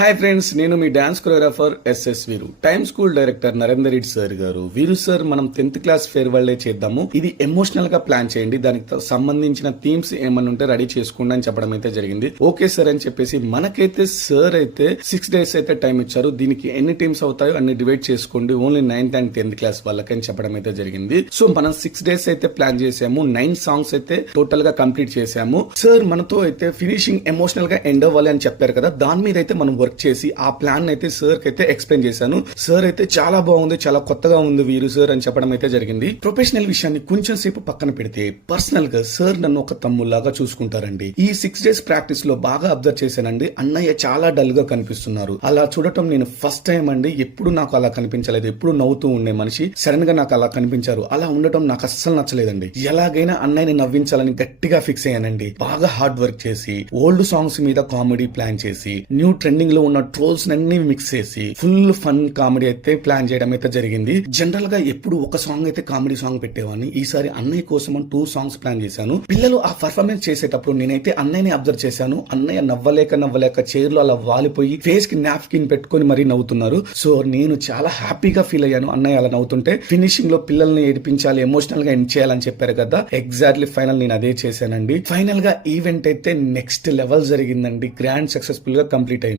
Hi friends, నేను మీ dance choreographer SS వీరు. Time school director Narender Reddy sir గారు. వీరు సార్, మనం 10th క్లాస్ ఫేర్వెల్ డే చేద్దాము, ఇది ఎమోషనల్ గా ప్లాన్ చేయండి, దానికి సంబంధించిన థీమ్స్ ఏమన్నా ఉంటే రెడీ చేసుకోండి అని చెప్పడం అయితే జరిగింది. ఓకే సార్ అని చెప్పేసి మనకైతే సార్ అయితే 6 days అయితే టైం ఇచ్చారు. దీనికి ఎన్ని టీమ్స్ అవుతాయో అన్ని డివైడ్ చేసుకోండి, only 9th and 10th class వాళ్ళకి అని చెప్పడం అయితే జరిగింది. సో మనం 6 days అయితే ప్లాన్ చేసాము, 9 songs అయితే టోటల్ గా కంప్లీట్ చేసాము. సార్ మనతో అయితే ఫినిషింగ్ ఎమోషనల్ గా ఎండ్ అవ్వాలి అని చెప్పారు కదా, దాని మీద అయితే మనం వర్క్ చేసి ఆ ప్లాన్ అయితే సార్ కి అయితే ఎక్స్ప్లెయిన్ చేశాను. సార్ అయితే చాలా బాగుంది, చాలా కొత్తగా ఉంది వీరు సార్ అని చెప్పడం అయితే జరిగింది. ప్రొఫెషనల్ విషయాన్ని కొంచెం సేపు పక్కన పెడితే పర్సనల్ గా సార్ నన్ను ఒక తమ్ముళ్లాగా చూసుకుంటారండి. ఈ 6 days ప్రాక్టీస్ లో బాగా అబ్జర్వ్ చేశానండి, అన్నయ్య చాలా డల్ గా కనిపిస్తున్నారు. అలా చూడటం నేను ఫస్ట్ టైం అండి. ఎప్పుడు నాకు అలా కనిపించలేదు, ఎప్పుడు నవ్వుతూ ఉండే మనిషి సడన్ గా నాకు అలా కనిపించారు. అలా ఉండటం నాకు అస్సలు నచ్చలేదండి. ఎలాగైనా అన్నయ్యని నవ్వించాలని గట్టిగా ఫిక్స్ అయ్యానండి. బాగా హార్డ్ వర్క్ చేసి ఓల్డ్ సాంగ్స్ మీద కామెడీ ప్లాన్ చేసి న్యూ ట్రెండింగ్ లో ఉన్న ట్రోల్స్ అన్ని మిక్స్ చేసి ఫుల్ ఫన్ కామెడీ అయితే ప్లాన్ చేయడం అయితే జరిగింది. జనరల్ గా ఎప్పుడు ఒక సాంగ్ అయితే కామెడీ సాంగ్ పెట్టేవాడిని, ఈసారి అన్నయ్య కోసం 2 songs ప్లాన్ చేశాను. పిల్లలు ఆ పర్ఫార్మెన్స్ చేసేటప్పుడు నేనైతే అన్నయ్యని అబ్జర్వ్ చేశాను. అన్నయ్య నవ్వలేక చైర్ లో అలా వాలిపోయి ఫేస్ కి నాప్కిన్ పెట్టుకుని మరీ నవ్వుతున్నారు. సో నేను చాలా హ్యాపీగా ఫీల్ అయ్యాను అన్నయ్య అలా నవ్వుతుంటే. ఫినిషింగ్ లో పిల్లల్ని ఏడిపించాలి, ఎమోషనల్ గా ఎండ్ చేయాలని చెప్పారు కదా, ఎగ్జాక్ట్లీ ఫైనల్ నేను అదే చేశానండి. ఫైనల్ గా ఈవెంట్ అయితే నెక్స్ట్ లెవెల్ జరిగిందండి, గ్రాండ్ సక్సెస్ఫుల్ గా కంప్లీట్ అయింది.